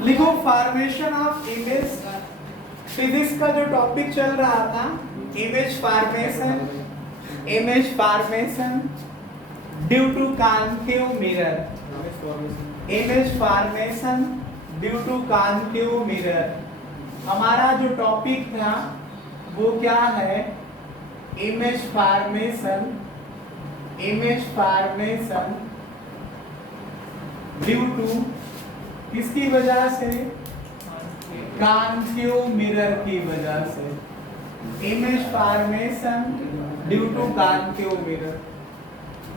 लिखो formation of image. Physics का जो टॉपिक चल रहा था, image formation due to concave mirror, image formation due to concave mirror. हमारा जो टॉपिक था वो क्या है? इमेज फॉर्मेशन ड्यू टू किसकी वजह से? कॉन्केव मिरर की वजह से। Image formation due to concave mirror,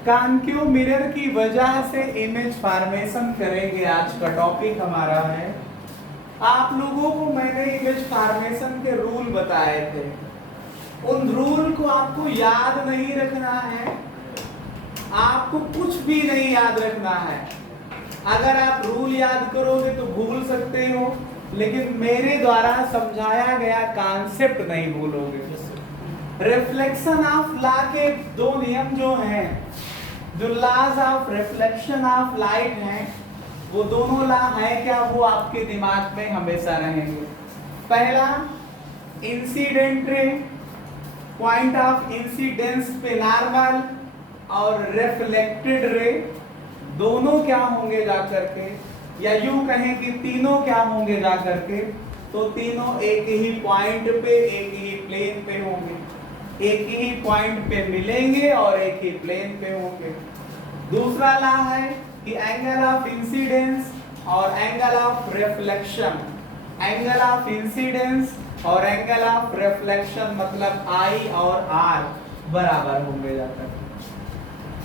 concave mirror की वजह से इमेज फॉर्मेशन करेंगे। आज का टॉपिक हमारा है। आप लोगों को मैंने इमेज फॉर्मेशन के रूल बताए थे, उन रूल को आपको याद नहीं रखना है, आपको कुछ भी नहीं याद रखना है। अगर आप रूल याद करोगे तो भूल सकते हो, लेकिन मेरे द्वारा समझाया गया कॉन्सेप्ट नहीं भूलोगे। रिफ्लेक्शन ऑफ ला के दो नियम जो हैं, जो laws of reflection of light हैं, वो दोनों लॉ है क्या? वो आपके दिमाग में हमेशा रहेंगे। पहला, incident ray, point of incidence पे नॉर्मल, और रिफ्लेक्टेड रे दोनों क्या होंगे जाकर के, या यूं कहें कि तीनों क्या होंगे जाकर के? तो तीनों एक ही पॉइंट पे, एक ही प्लेन पे होंगे, एक ही पॉइंट पे मिलेंगे और एक ही प्लेन पे होंगे। दूसरा लॉ है कि एंगल ऑफ इंसिडेंस और angle of reflection, angle of incidence और एंगल ऑफ रिफ्लेक्शन मतलब आई और आर बराबर होंगे जाकर।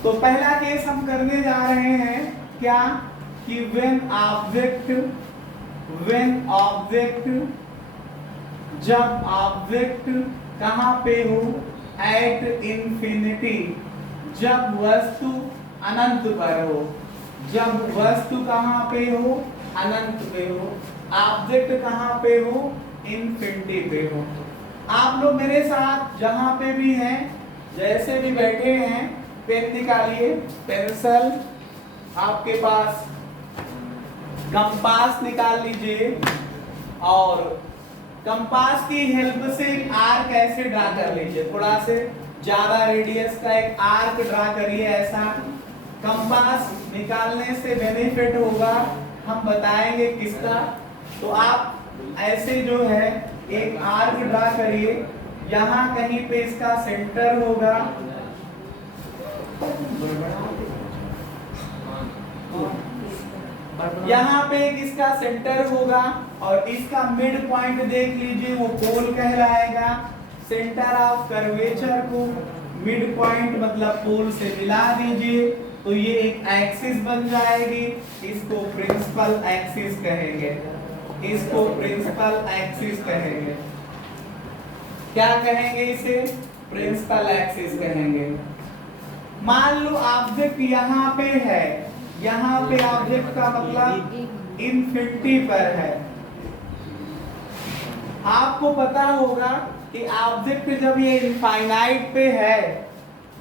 तो पहला केस हम करने जा रहे हैं क्या? कि when object, जब ऑब्जेक्ट कहां पे हो? एट इंफिनिटी, जब वस्तु अनंत पर हो। जब वस्तु कहां पे हो? अनंत पे हो। ऑब्जेक्ट कहां पे हो? इंफिनिटी पे हो। आप लोग मेरे साथ जहां पे भी हैं, जैसे भी बैठे हैं, पेन निकालिए, पेंसिल, आपके पास कंपास निकाल लीजिए, और कंपास की हेल्प से आर्क ऐसे ड्रा कर लीजिए। थोड़ा से ज्यादा रेडियस का एक आर्क ड्रा करिए ऐसा। कंपास निकालने से बेनिफिट होगा, हम बताएंगे किसका। तो आप ऐसे जो है एक आर्क ड्रा करिए, यहाँ कहीं पे इसका सेंटर होगा, यहाँ पे एक इसका सेंटर होगा, और इसका मिड पॉइंट देख लीजिए, वो पोल कहलाएगा। सेंटर ऑफ कर्वेचर को मिड पॉइंट मतलब पोल से मिला दीजिए, तो ये एक एक्सिस बन जाएगी। इसको प्रिंसिपल एक्सिस कहेंगे, इसको प्रिंसिपल एक्सिस कहेंगे। क्या कहेंगे इसे? प्रिंसिपल एक्सिस कहेंगे। मान लो ऑब्जेक्ट यहाँ पे है, यहाँ पे ऑब्जेक्ट का मतलब इंफिनिटी पर है। आपको पता होगा कि ऑब्जेक्ट जब ये इनफाइनाइट पे है,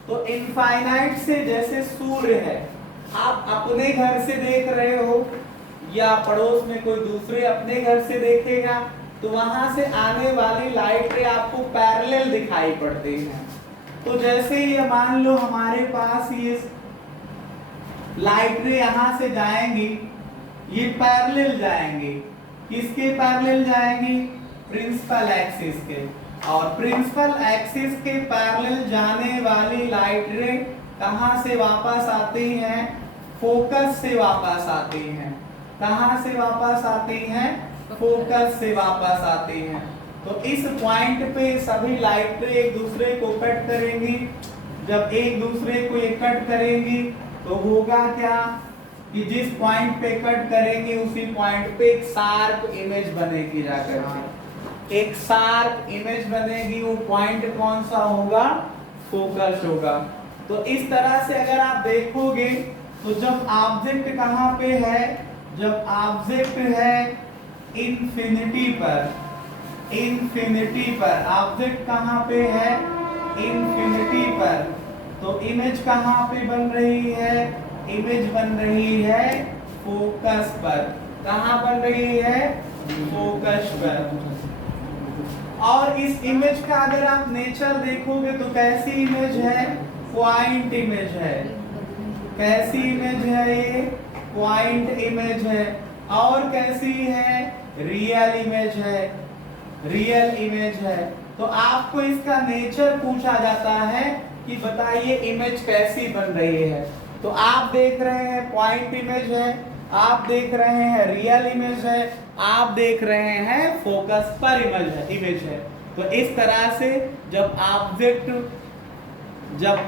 तो इनफाइनाइट से जैसे सूर्य है, आप अपने घर से देख रहे हो या पड़ोस में कोई दूसरे अपने घर से देखेगा, तो वहां से आने वाली लाइट रे आपको पैरेलल दिखाई पड़ती है। तो जैसे ये मान लो हमारे पास ये लाइट रे यहाँ से जाएंगी, ये पैरेलल जाएंगी। किसके पैरेलल जाएंगी? प्रिंसिपल एक्सिस के। और प्रिंसिपल एक्सिस के पैरेलल जाने वाली लाइट रे कहाँ से वापस आती हैं? फोकस से वापस आती हैं। कहाँ से वापस आती हैं? फोकस से वापस आती हैं। तो इस पॉइंट पे सभी लाइट रे एक दूसरे को कट करेंगी। जब एक दूसरे को ये कट करेंगी तो होगा क्या कि जिस पॉइंट पे कट करेंगे उसी पॉइंट पे एक शार्प इमेज बनेगी जाकर के। एक शार्प इमेज बनेगी। वो पॉइंट कौन सा होगा? फोकस होगा। तो इस तरह से अगर आप देखोगे तो जब ऑब्जेक्ट कहाँ पे है? जब ऑब्जेक्ट है इंफिनिटी पर, इंफिनिटी पर ऑब्जेक्ट कहाँ पे है? इंफिनिटी पर। तो इमेज कहाँ पे बन रही है? इमेज बन रही है फोकस पर। कहाँ बन रही है? फोकस पर। और इस इमेज का अगर आप नेचर देखोगे तो कैसी इमेज है? पॉइंट इमेज है। कैसी इमेज है ये? पॉइंट इमेज है। और कैसी है? रियल इमेज है। रियल इमेज है। तो आपको इसका नेचर पूछा जाता है कि बताइए इमेज कैसी बन रही है। तो आप देख रहे हैं पॉइंट इमेज है, आप देख रहे हैं रियल इमेज है, आप देख रहे हैं फोकस पर इमेज है। तो इस तरह से जब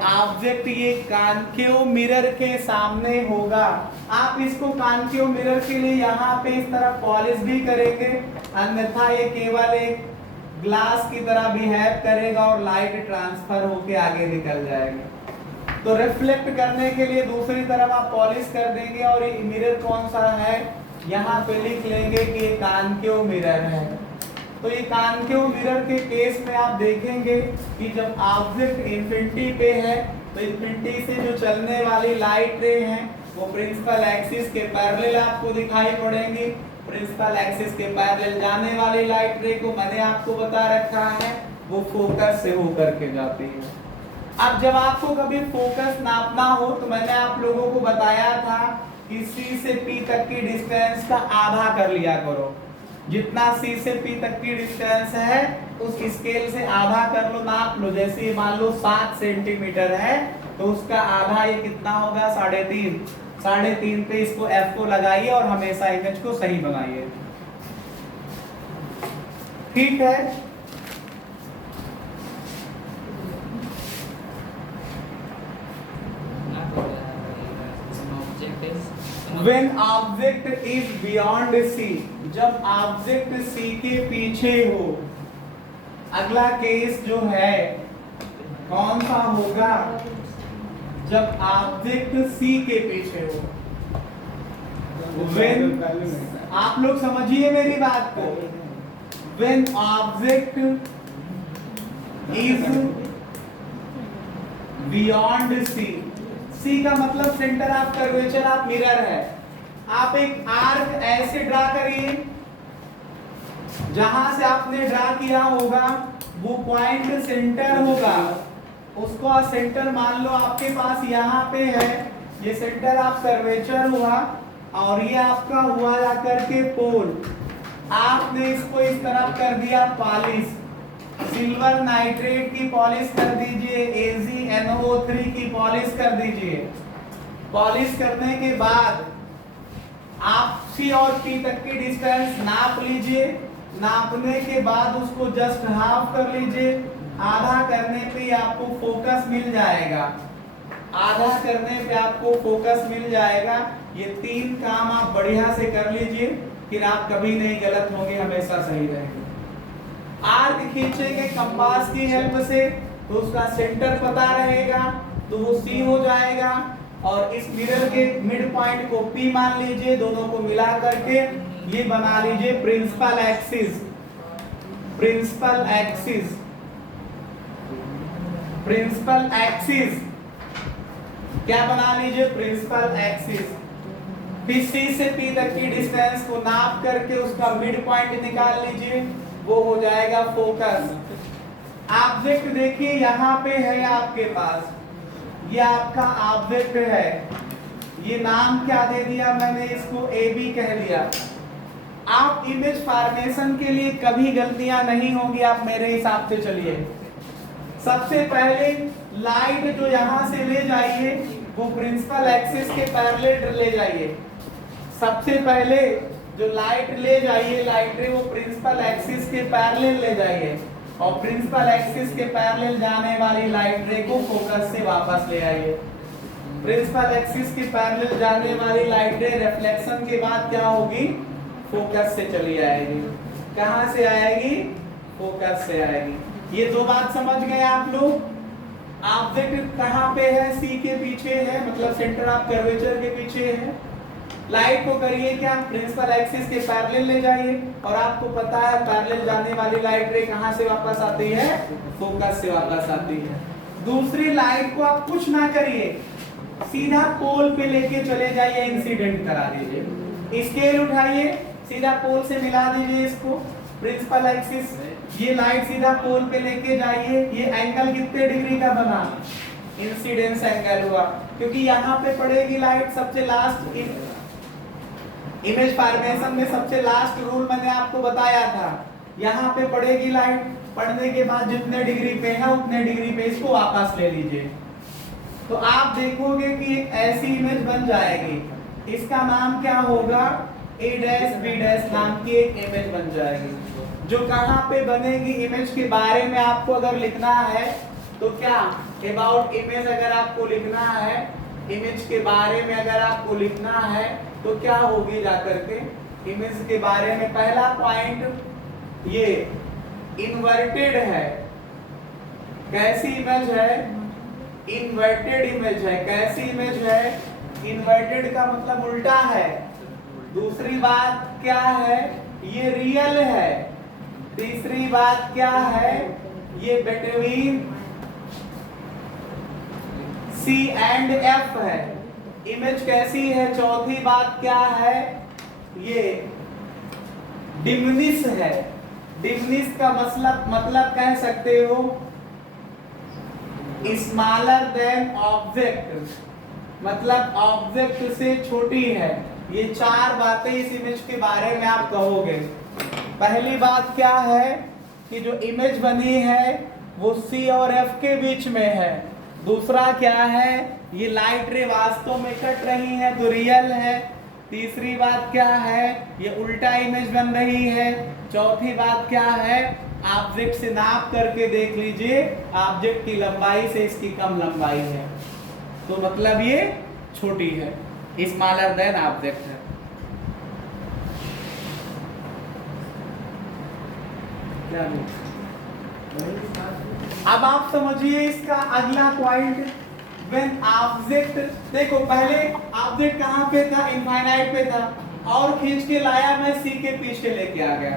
ऑब्जेक्ट ये कॉन्केव मिरर के सामने होगा, आप इसको कॉन्केव मिरर के लिए यहाँ पे इस तरह पॉलिश भी करेंगे, अन्यथा ये केवल एक ग्लास की तरह बिहेव करेगा और लाइट ट्रांसफर होके आगे निकल जाएगा। तो रिफ्लेक्ट करने के लिए दूसरी तरफ आप पॉलिश कर देंगे और ये मिरर कौन सा है यहाँ पे लिख लेंगे कि ये कॉन्केव मिरर है। तो ये कॉन्केव मिरर के केस में आप देखेंगे कि जब ऑब्जेक्ट इंफिनिटी पे है तो इंफिनिटी से जो चलने वाली लाइट रे हैं वो प्रिंसिपल एक्सिस के पैरेलल आपको दिखाई पड़ेंगी। प्रिंसिपल एक्सिस के पैरेलल जाने वाली लाइट रे को मैंने आपको बता रखा है वो फोकस से होकर के जाती है। अब जब आपको कभी फोकस नापना हो तो मैंने आप लोगों को बताया था कि C से P तक की डिस्टेंस का आधा कर लिया करो। जितना C से P तक की डिस्टेंस है उस स्केल से आधा कर लो, नाप लो। जैसे ये मान लो 7 सेंटीमीटर है तो उसका आधा ये कितना होगा? 3.5। 3.5 पे इसको F को लगाइए और हमेशा इमेज को सही बनाइए। ठीक है। When object is beyond C, जब ऑब्जेक्ट C के पीछे हो, अगला केस जो है कौन सा होगा? जब ऑब्जेक्ट C के पीछे हो। When, आप लोग समझिए मेरी बात को, When object is beyond C, C का मतलब centre of curvature of mirror है। आप एक आर्क ऐसे ड्रा करिए, जहां से आपने ड्रा किया होगा वो पॉइंट सेंटर होगा, उसको सेंटर मान लो आपके पास यहाँ पे है, ये सेंटर ऑफ कर्वेचर हुआ और ये आपका हुआ जाकर के पोल। आपने इसको इस तरफ कर दिया पॉलिश, सिल्वर नाइट्रेट की पॉलिश कर दीजिए, AgNO3 की पॉलिश कर दीजिए। पॉलिश करने के बाद आप C और P तक की डिस्टेंस नाप लीजिए। नापने के बाद उसको जस्ट हाफ कर लीजिए। आधा करने पे आपको फोकस मिल जाएगा। आधा करने पे आपको फोकस मिल जाएगा। ये 3 काम आप बढ़िया से कर लीजिए, फिर आप कभी नहीं गलत होंगे, हमेशा सही रहेंगे। आर्क खींचेंगे कंपास की हेल्प से तो उसका सेंटर पता रहेगा, तो वो C हो जाएगा। और इस मिरर के मिड पॉइंट को P मान लीजिए, दोनों को मिला करके ये बना लीजिए principal axis. Principal axis, principal axis क्या बना लीजिए? Principal axis. फिर C से P तक की डिस्टेंस को नाप करके उसका मिड पॉइंट निकाल लीजिए, वो हो जाएगा फोकस। ऑब्जेक्ट देखिए यहाँ पे है आपके पास, ये आपका ऑब्जेक्ट है। ये नाम क्या दे दिया मैंने? इसको AB कह दिया। आप इमेज फॉर्मेशन के लिए कभी गलतियां नहीं होगी, आप मेरे हिसाब से चलिए। सबसे पहले लाइट जो यहाँ से ले जाइए वो प्रिंसिपल एक्सिस के पैरेलल ले जाइए। सबसे पहले जो लाइट ले जाइए, लाइट रे वो प्रिंसिपल एक्सिस के पैरेलल ले जाइए और प्रिंसिपल एक्सिस के पैरेलल जाने वाली लाइट रे को फोकस से वापस ले आइए। प्रिंसिपल एक्सिस के पैरेलल जाने वाली लाइट रे रिफ्लेक्शन के बाद क्या होगी? फोकस से चली आएगी। कहां से आएगी? फोकस से आएगी। ये 2 बात समझ गए आप लोग? ऑब्जेक्ट कहां पे है? C के पीछे है, मतलब सेंटर ऑफ कर्वेचर के पीछे है। लाइट को करिए क्या? प्रिंसिपल एक्सिस के पैरेलल ले जाइए और आपको पता है पैरेलल जाने वाली लाइट रे कहां से वापस आती है? फोकस से वापस आती है। दूसरी लाइट को आप कुछ ना करिए, सीधा पोल पे लेके चले जाइए, इंसिडेंट करा दीजिए। स्केल उठाइए, सीधा पोल से मिला दीजिए इसको, प्रिंसिपल एक्सिस, ये लाइट सीधा पोल पे लेके जाइए। ये एंगल कितने डिग्री का बना, इंसिडेंस एंगल हुआ, क्योंकि यहाँ पे पड़ेगी लाइट सबसे लास्ट। इमेज फॉर्मेशन में सबसे लास्ट रूल मैंने आपको बताया था, यहाँ पे पड़ेगी लाइट, पड़ने के बाद जितने डिग्री पे है उतने डिग्री पे इसको वापस ले लीजिए। तो आप देखोगे कि एक ऐसी इमेज बन जाएगी, इसका नाम क्या होगा, A डैश B डैश नाम की एक इमेज बन जाएगी, जो कहाँ पे बनेगी, इमेज के बारे में आपको अगर लिखना है तो क्या, अबाउट इमेज अगर आपको लिखना है, इमेज के बारे में अगर आपको लिखना है तो क्या होगी जाकर के, इमेज के बारे में पहला पॉइंट ये इन्वर्टेड है। कैसी इमेज है, इन्वर्टेड इमेज है। कैसी इमेज है, इन्वर्टेड का मतलब उल्टा है। दूसरी बात क्या है, ये रियल है। तीसरी बात क्या है, ये बिटवीन C एंड F है। इमेज कैसी है, चौथी बात क्या है, ये डिमिनिश है। डिमिनिश का मतलब कह सकते हो स्मॉलर देन ऑब्जेक्ट, मतलब ऑब्जेक्ट से छोटी है। ये चार बातें इस इमेज के बारे में आप कहोगे। पहली बात क्या है कि जो इमेज बनी है वो C और F के बीच में है। दूसरा क्या है, ये लाइट रे वास्तव में कट रही है तो रियल है। तीसरी बात क्या है, ये उल्टा इमेज बन रही है। चौथी बात क्या है, ऑब्जेक्ट से नाप करके देख लीजिए, ऑब्जेक्ट की लंबाई से इसकी कम लंबाई है, तो मतलब ये छोटी है, स्मॉलर देन ऑब्जेक्ट है। अब आप समझिए इसका अगला पॉइंट, व्हेन ऑब्जेक्ट, देखो पहले ऑब्जेक्ट कहाँ पे था, इनफाइनाइट पे था, और खींच के लाया मैं C के पीछे लेके आ गया।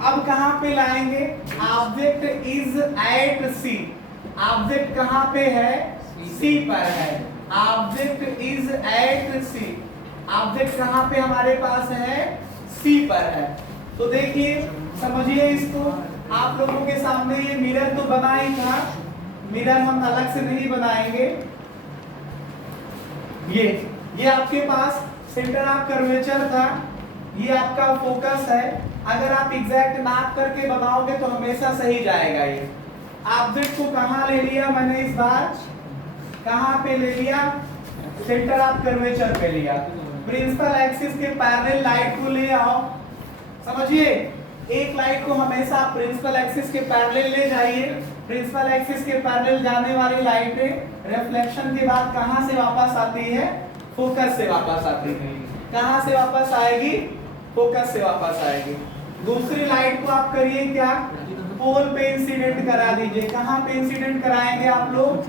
अब कहाँ पे लाएंगे, object is at C, object कहाँ पे है, C पर है। Object is at C, object कहाँ पे हमारे पास है, C पर है। तो देखिए समझिए इसको, आप लोगों के सामने ये मिरर तो बना ही था, मिरर हम अलग से नहीं बनाएंगे। ये आपके पास सेंटर ऑफ कर्वेचर था, ये आपका फोकस है। अगर आप एग्जैक्ट नाप करके बनाओगे तो हमेशा सही जाएगा। ये ऑब्जेक्ट को कहाँ ले लिया मैंने इस बार, कहाँ पे ले लिया, सेंटर ऑफ कर्वेचर पे लिया। प्रिंसिपल एक्सिस के पैरेलल लाइट को ले आओ। समझिए, एक लाइट को हमेशा प्रिंसिपल एक्सिस के पैरेलल ले जाइए। प्रिंसिपल एक्सिस के पैरेलल जाने वाली लाइटें रिफ्लेक्शन के बाद कहां से वापस आती है, फोकस से वापस आती है। कहां से वापस आएगी, फोकस से वापस आएगी। दूसरी लाइट को आप करिए क्या, पोल पे इंसिडेंट करा दीजिए। कहां पे इंसिडेंट कराएंगे आप लोग,